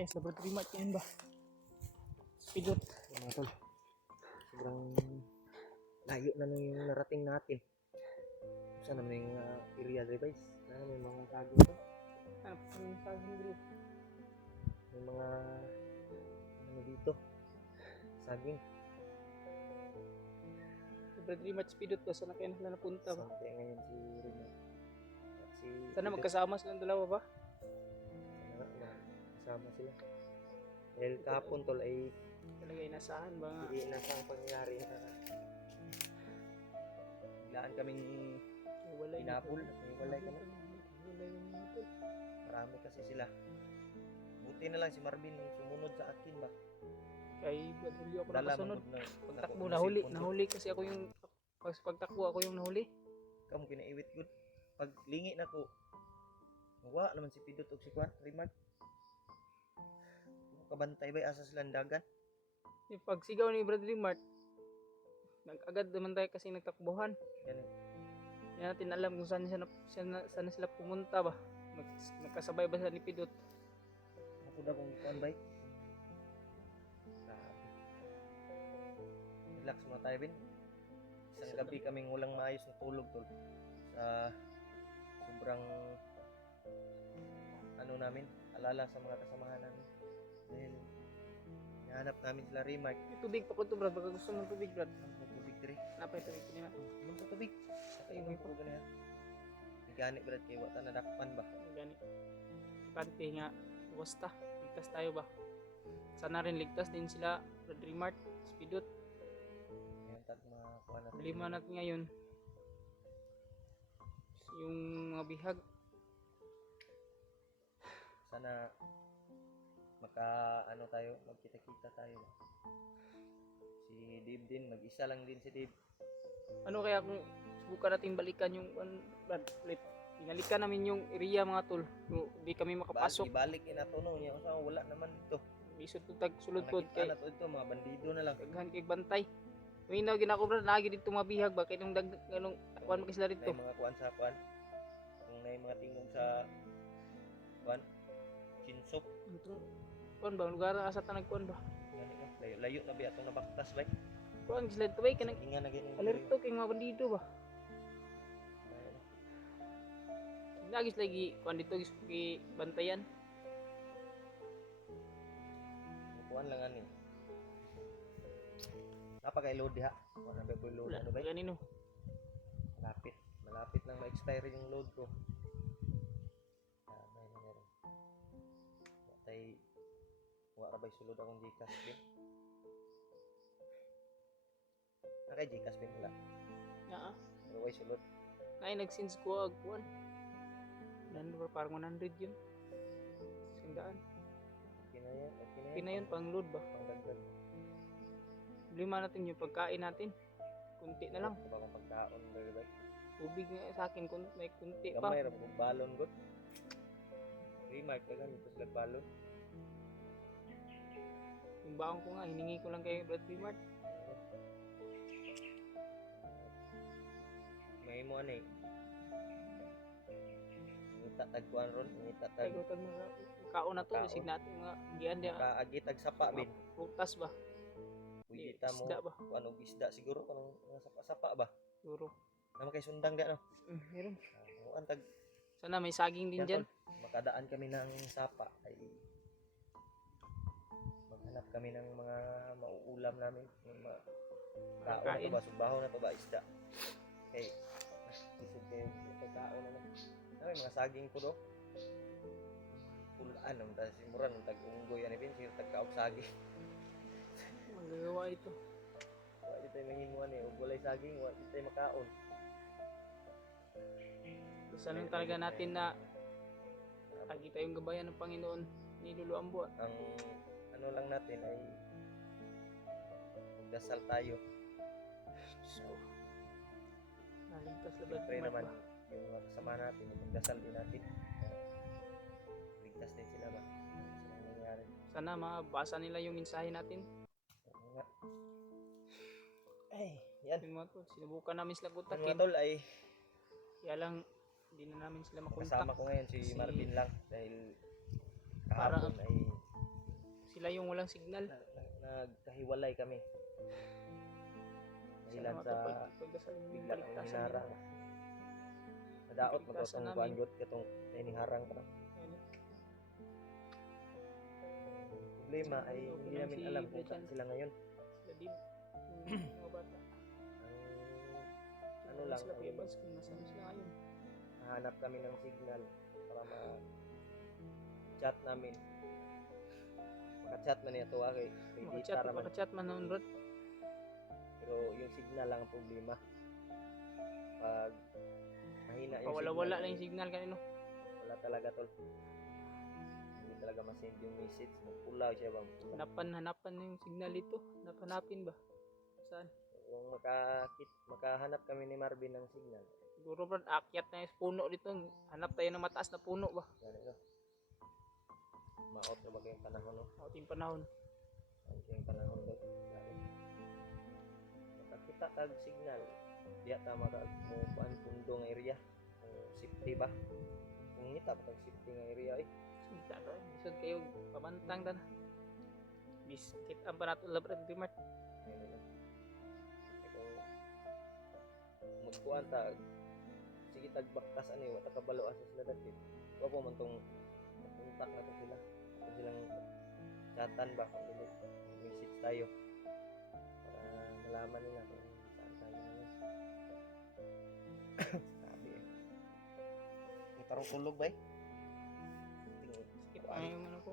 tayo sa laboratory mat yan ba? Pidot. Mga tol, sobrang layo na nung yung narating natin. Saan naman yung area device? Sana may mga tago to. Ano pa yung saging bro? May mga ano dito, saging. Laboratory mat pidot ba? Saan na kayo na napunta ba? Saan kaya ngayon si Rina? At si Sana Pidot. magkasama silang dalawa ba? Sana nga, kasama sila. Dahil kahapon tol ay Talaga inasahan ba nga? hindi na ang pangyayari na biglaan kaming Wala pinapul. Walay kami. Wala yung mga tol. Marami kasi sila. Buti na lang si Marvin sumunod sa akin ba? Kay Badulyo ako Dala nakasunod. mo na Pagtakbo nahuli kasi ako yung pagtakbo ako yung nahuli. Kamu kinaiwit good. Pag lingi na ko, mawa naman si Pidot o si Kwan, Remark. Kabantay ba asa silang dagan? Yung pagsigaw ni Bradley Mart, agad naman tayo kasi nagtakbuhan. Ganun. Hindi natin alam kung saan sila pumunta ba. Nagkasabay ba sila ni Pidot? Ako daw kung Kwan ba? Grabe. Relax mga tayo, Ben. Isang gabi kaming walang maayos na tulog tol. Sa sobrang ano namin, alala sa mga kasamahan namin. Dahil hinahanap namin sila Remark. May tubig pa ko to Brad, baka gusto mong tubig Brad. Ang tubig diri. Napay tubig ko nila. Ano sa tubig? Sa inom ko ganyan. Gani Brad kay wata na dakpan ba? Gani. Kante nga, basta, ligtas tayo ba? Sana rin ligtas din sila Bradley Mart, Pidot. Ngayon tag makuha natin. Lima natin ngayon. Yung mga bihag. Sana ano tayo, magkita-kita tayo. Si Dave din, mag-isa lang din si Dave. Ano kaya kung subukan natin balikan yung Brad, ulit. Tinalikan namin yung area mga tol. Hindi kami makapasok. Ibalik inatunong niya sa wala naman dito. Isod to tag sulod pod Nakita kay na to ito, mga bandido na lang. daghan kay bantay. Minaw ginako Brad, lagi dito mga bihag ba kay nung anong kuan makisla dito. May mga kuan sa kuan. Kung may mga tingog sa kuan, chinsok. Kuan ba lugar asa ta nagkuan ba? Layo na ba atong nabaktas ba? Kuan gisla to bay kanang Inga na gini. alerto kay mga bandido ba. Lagi lagi kuan dito gi bantayan. Kuan lang ani. Napakay load diha. Kuan na ba ko load ano ba? Ganino. Malapit lang ma-expire yung load ko. May nangyari. Watay wala ba sulod akong Gcash din? Nakay Gcash din wala. Naa. Pero way sulod. Ay nag-sense ko ag kuan. Number parang 100 yun. Sindaan. Okay na yan. Pinayon pang load ba? Pangdagdag. Problema natin yung pagkain natin. Kunti na lang. Ito ba kung pagkaon ba? Tubig nga sa akin kung may kunti pa. Gamay ra kung balon god. Remark ka ganito sila balon. Yung baon ko nga, hiningi ko lang kay Bradley Mart. May mo ano eh. Tagkuan ron, Ay, gutag mga kaon na to. Kaon. Isig natin mga giyan dia. kaagi tag sapa bin. Prutas ba? Pwede mo Isda ba? kuan og isda siguro kanang sapa-sapa ba. Siguro. Naman kay sundang dia no. Meron. Kuan tag Sana may saging din dyan. makadaan kami ng sapa ay maghanap kami ng mga mauulam namin, ng mga kaon na to ba, subaho na to ba, isda. Okay. Isip kayo, kaon na ay mga saging ko do. Pulaan naman tayo simuran, tag-unggoy yan ibin, sige tagkaog saging. Magagawa ito. Wala tayo mahinguan eh, ugulay saging, wala tayo makaon. Sana talaga natin na lagi tayong gabayan ng Panginoon ni Lolo Ambo. Ang ano lang natin ay magdasal tayo. Diyos ko. Naligtas na Siyempre Bradley naman Mart ba? yung mga kasama natin, magdasal din natin. Ligtas din sila ba? Sa nangyayari. Sana mabasa nila yung mensahe natin. Oo nga. Ay, yan. Yung mga tol, sinubukan namin sila Ang kontakin. mga tol ay Kaya lang, hindi na namin sila makontak. kasama ko ngayon si Kasi Marvin lang dahil Para- kahapon ay Sila yung walang signal. Nagkahiwalay kami. Dahilan sa pagdasal ng bigla ang kaligtasan hinarang. nila. Nadaot Kaligtasan magkotong namin. kuangot katong iniharang pa. Ayun. Problema ay hindi Okay lang namin si alam kung Bridget. saan sila ngayon. Sila din. Yung mga bata. Ano lang, Sila ang- Kuya Bals kung nasaan sila ngayon. Hanap kami ng signal para ma-chat namin. Maka-chat man niya to kay data raman. Makachat man noon Rod. Pero yung signal lang ang problema. Pag mahina yung Pawala-wala signal, lang yung signal kanino. wala talaga tol. Hindi talaga ma-send yung message. Magpula siya ba? Hanapan na yung signal dito. Hanapin ba? Saan? Kung makahanap kami ni Marvin ng signal. Siguro Brad, akyat na yung puno dito. Hanap tayo ng mataas na puno ba? Ganito. Maot na bagay yung panahon, no? Sa ating panahon. Ang yung panahon doon. Makakita tag signal. Diya tama ka mukuan pundo nga area. Safety ba? Kung ngita pa tag safety nga area eh. Sinta to. Bisod kayo pabantang ta na. Biskit ang panato labran di Mart. Ayun na. Pero magkuan ta sige tagbaktas ani wa ta kabalo asa sila dati. Wa po man tong kontak na to sila. Kung silang chatan ba kung message tayo para malaman nila kung saan tayo ngayon. Sabi eh. May tarong tulog ba eh? Sakit pa yung ano ko,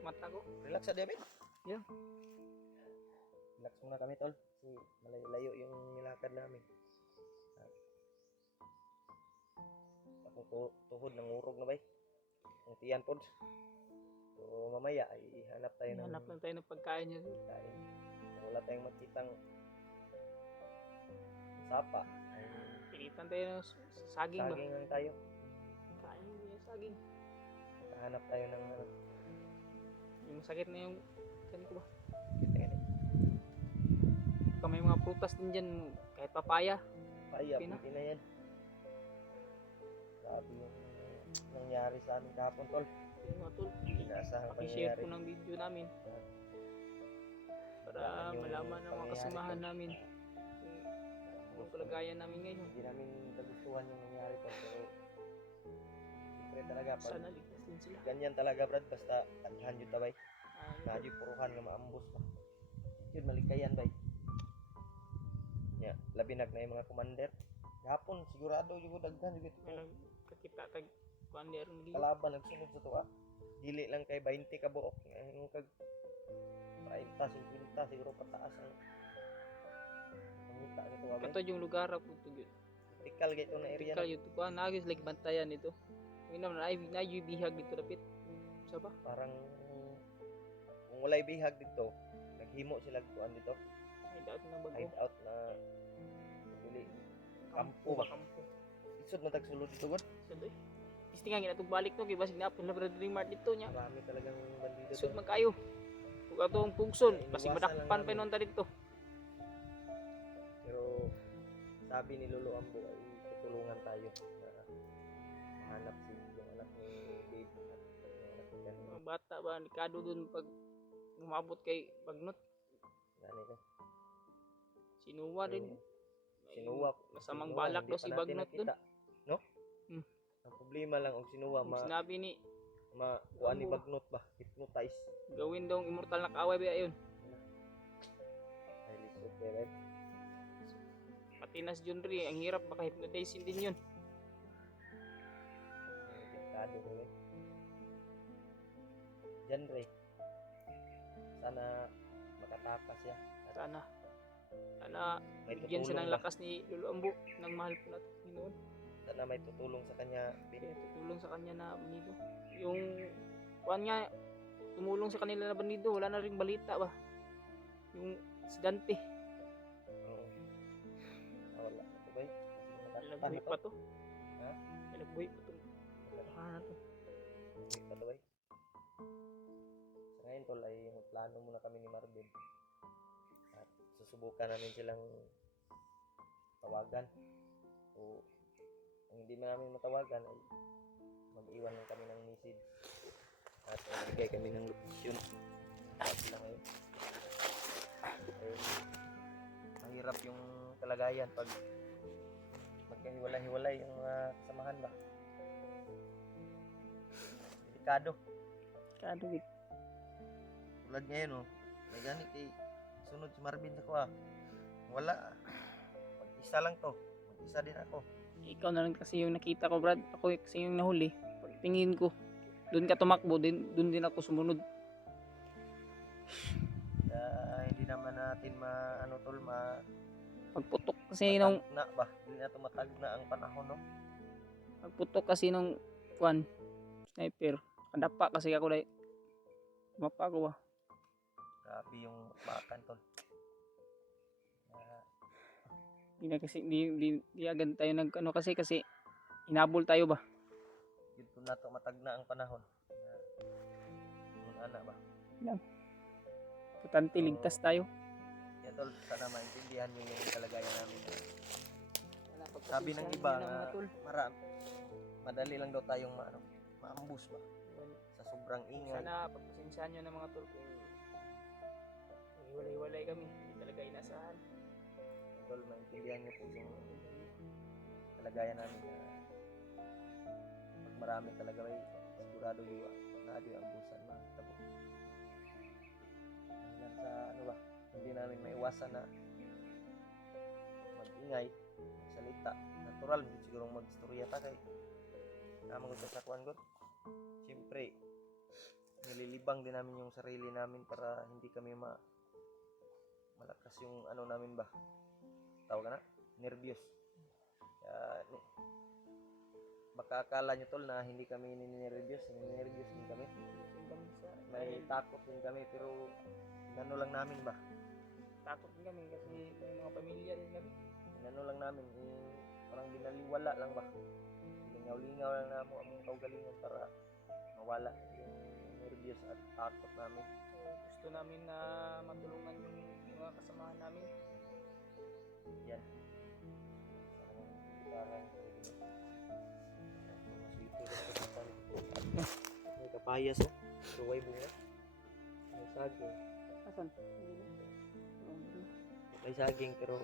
mata ko. Relax sa David. Yeah. Relax muna kami tol. Kasi malayo yung nilakad namin. Akong tuhod nangurog na ba eh. Ang tiyan pod. So mamaya ay hanap tayo ng Hanap lang tayo ng pagkain niya. kain. Kung wala tayong makitang sapa, ay Pilitan tayo ng saging ba? saging lang tayo. Kain mo yung saging. Hanap tayo ng ano. Yung sakit na yung kan ko ba? Tingnan eh. Baka may mga prutas din dyan. Kahit papaya. Paya, Okay na. pwede na yan. Grabe yung nangyari sa amin kahapon tol. Yung mga tol. Inaasahan ko Pakishare nangyari. po ng video namin. Para Malaman yung malaman ng mga pangyayari, kasamahan tol. namin. Kung anong kalagayan namin ngayon. Hindi namin nagustuhan yung nangyari tol. Pero siyempre talaga pag Sana ligtas din sila. ganyan talaga brad basta taghan yun tabay. Ah, Nadyo puruhan nga maambos pa. Yun malikayan bay. Ya, labinag na yung mga commander. Gapon sigurado yung daghan yung may nagkakita tag kuan di aron di. kalaban nagsunod sa tuwa. Dili lang kay 20 ka buok. Yung kag 30, 50 siguro pataas ang pangita nito abay. Kato yung lugar po to yun. Tikal gayto na area Ikaw na. yung kuan nagis like bantayan dito. May naman na yung bihag dito dapit. Sa ba? Parang kung walay bihag dito, naghimo sila kuan dito. Ay daot na bago. Hide out na dili Kampo ba kampo? isod man tagsulod dito gud. Sadoy. Isti nga ginatog balik to kay basig na pala Bradley Mart dito nya. Marami talagang bandido Sud doon. man kayo. Ug atong pugson Ay, basig iniwasan madakpan lang pa namin. nun ta dito. Pero sabi ni Lolo Ambo ay tutulungan tayo na mahanap si yung anak ni Dave at yung anak ni Dan. Mga bata ba likado dun pag umabot kay Bagnot. Gani ka. Sinuwa din. Sinuwa. Masamang Sinuwa, balak hindi daw pa si natin Bagnot dun. nakita, no? Hmm. Ang problema lang og sinuwa Sinabi ni kuha ni Ambo. Bagnot ba? Hypnotize. gawin daw ang immortal na kaaway ba yun. Ay lisod kay right. Pati na si John Ray, ang hirap baka hypnotizing din yun. Delikado ko eh. Jan Ray. Sana makatakas siya. At Sana may bigyan siya ng tutulong ba? lakas ni Lolo Ambo ng mahal po natin Panginoon. Sana may tutulong sa kanya. Kaya tutulong sa kanya na bandido. Yung kuan nga tumulong sa kanila na bandido, wala na ring balita ba. Yung si Dante, Oo. Wala. Ito ba? nagbuhi pa to. Ha? Nagbuhi pa to. Ah, to. Hindi pa ba? Sa ngayon tol ay magplano muna kami ni Marvin. At susubukan namin silang tawagan. O kung hindi man namin matawagan ay mag-iwan lang kami ng message. At magbigay kami ng location sila ngayon. Eh, mahirap yung kalagayan pag magkahiwalay-hiwalay yung mga kasamahan ba. Delikado. Kado gid. Tulad ngayon oh, may gani kay sunod si Marvin sa kuha. Wala. Mag-isa lang to. Mag-isa din ako. Ikaw na lang kasi yung nakita ko, Brad. Ako kasi yung nahuli. Pagtingin ko, doon ka tumakbo, doon din ako sumunod. Hindi naman natin Pagputok kasi nung matagna ba? Hindi na tumatagna ang panahon no. pagputok kasi nung kwan, sniper. Kadapa kasi ako dai. Mapa ko ba? Grabe yung makan tol. Di na kasi di agad tayo nag ano kasi hinabol tayo ba? Dito na to matagna ang panahon. Mun ana ba? Importante ligtas tayo. Yan tol, sana maintindihan niyo yung kalagayan namin. Sabi ng iba na madali lang daw tayong maambus ba sa sobrang ingay. Sana pagpasensyahan nyo ng mga tol kung hiwalay-hiwalay kami. Hindi talaga inasahan. Tol, maintindihan niyo po yung kalagayan namin na pag marami talaga ay sigurado yung naado yung ambusan mga tabo. Yan sa ba, hindi namin maiwasan na mag-ingay, salita. Natural, siguro mag-istorya ta kay namang gusto sa kuwan ko. Siyempre, nililibang din namin yung sarili namin para hindi kami malakas yung namin ba. Tawag ka na? Nervyos. Kaya, baka akala nyo tol na hindi kami ninervyos din kami. May takot din kami pero lang namin ba? Takot din kami kasi may mga pamilya din kami. Lang namin, parang binaliwala lang ba? Lingaw-lingaw lang na mo ang kaugalingon para mawala yung nervyos at takot namin. Gusto namin na matulungan yung mga kasamahan namin. Yan. Parang may kapayas oh. Suway bunga. May saging. Asan? May saging pero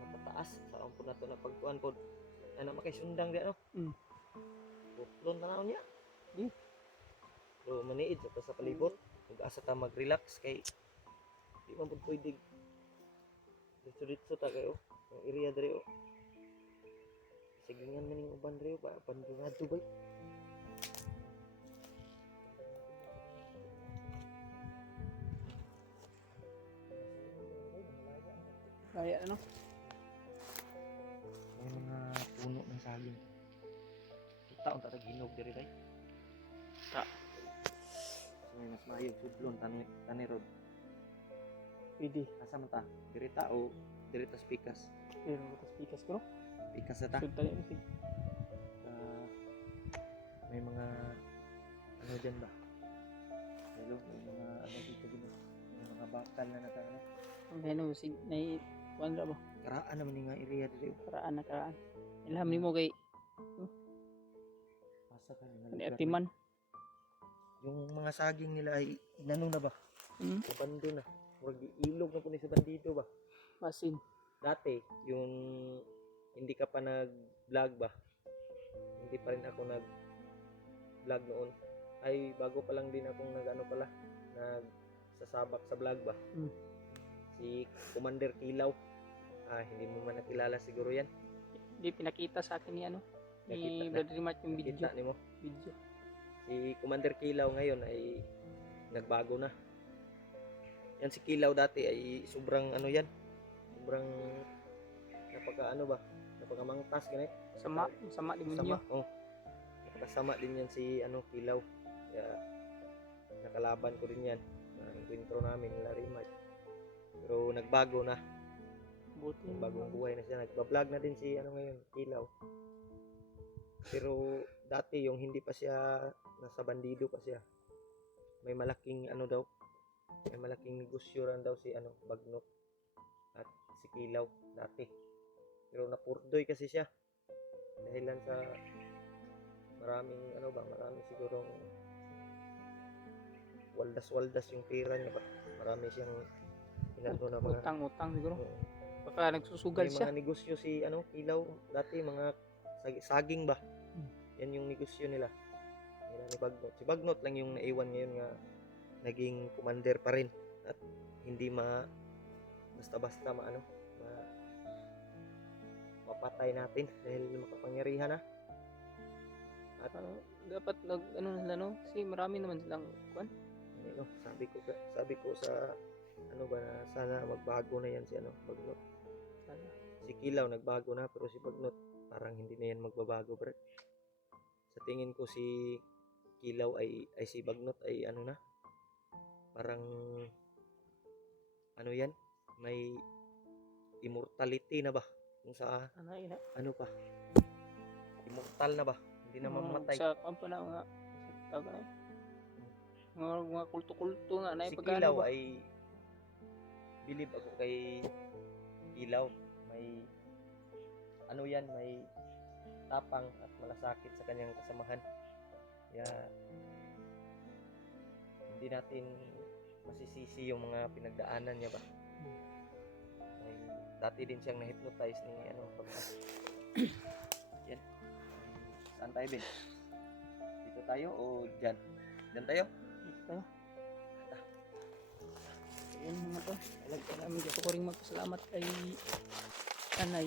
matataas. Saan po na ito na pagkuhan po. Ano makisundang di ano? Buklon na niya. Pero maniid sa palibot. Mag-asa ta mag-relax kay di man po pwede dito ta kayo. Ang area diri oh. Sigingan man yung uban diri ba pandungado ba? Kaya ano? May mga puno ng saging. Kita ang tataginog diri day. May mas mahil sudlon tanirod. Pwede. Asa man ta? Diri ta o diri ta spikas? Pero tas pikas ko no? Spikas ta. Sud tayo sige. May mga dyan ba? Hello, may mga dito din. May mga bakal na naka Ano si nay kuan ra ba? karaan naman yung nga area diri. Karaan na karaan. Ilham nimo kay Asa ka ni Atiman. Yung mga saging nila ay inano na ba? Sa bando na. Murag ilog na po ni sa bandido ba? Masin. Dati, yung hindi ka pa nag-vlog ba? Hindi pa rin ako nag-vlog noon. Ay, bago pa lang din akong nagsasabak sa vlog ba? Si Commander Kilaw. Hindi mo man nakilala siguro yan. Di pinakita sa akin ni ano? Ni Nakita na. Brother Mark yung video. Kita nimo. Video. Si Commander Kilaw ngayon ay nagbago na. Yan si Kilaw dati ay sobrang yan. Sobrang napakamangtas ganit. Sama din ninyo. Oh. Napakasama din yan si Kilaw. Kaya nakalaban ko din yan. Encuentro namin nila Rimat. Pero nagbago na. Buti. Bagong buhay na siya. Nagba-vlog na din si ngayon, Kilaw. Pero dati yung hindi pa siya nasa bandido pa siya. May malaking may malaking negosyo ran daw si Bagnot at si Kilaw dati. Pero napurdoy kasi siya. Dahilan sa maraming maraming sigurong waldas-waldas yung pera niya ba. Marami siyang inano na mga Utang siguro. Oo. Baka nagsusugal May siya. mga negosyo si Kilaw dati, mga saging ba. Yan yung negosyo nila. Nila ni Bagnot. Si Bagnot lang yung naiwan ngayon nga naging commander pa rin at hindi basta-basta mapatay natin dahil makapangyarihan na. At Dapat kasi marami naman silang kwan. sabi ko sa ba na sana magbago na yan si Bagnot. Sana. Si Kilaw nagbago na pero si Bagnot parang hindi na yan magbabago, bro. Sa tingin ko si Kilaw ay si Bagnot ay parang yan, may immortality na ba kung sa pa, immortal na ba, hindi na mamamatay. Sa kampo na mga tawag na mga kulto-kulto nga na Si Kilaw ay believe ako kay Kilaw, may may tapang at malasakit sa kanyang kasamahan. Kaya hindi natin masisisi yung mga pinagdaanan niya ba. May dati din siyang na-hypnotize ni yan. Saan tayo, Ben? Dito tayo o dyan? Dyan tayo? Ayun mga to. Talagang ko rin magpasalamat kay Tanay.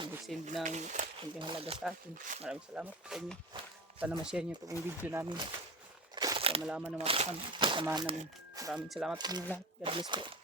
Nag-send ng kunting halaga sa akin. Maraming salamat sa inyo. Sana ma-share nyo itong video namin. Para malaman ng mga kasamahan namin. Maraming salamat sa inyo lahat. God bless po.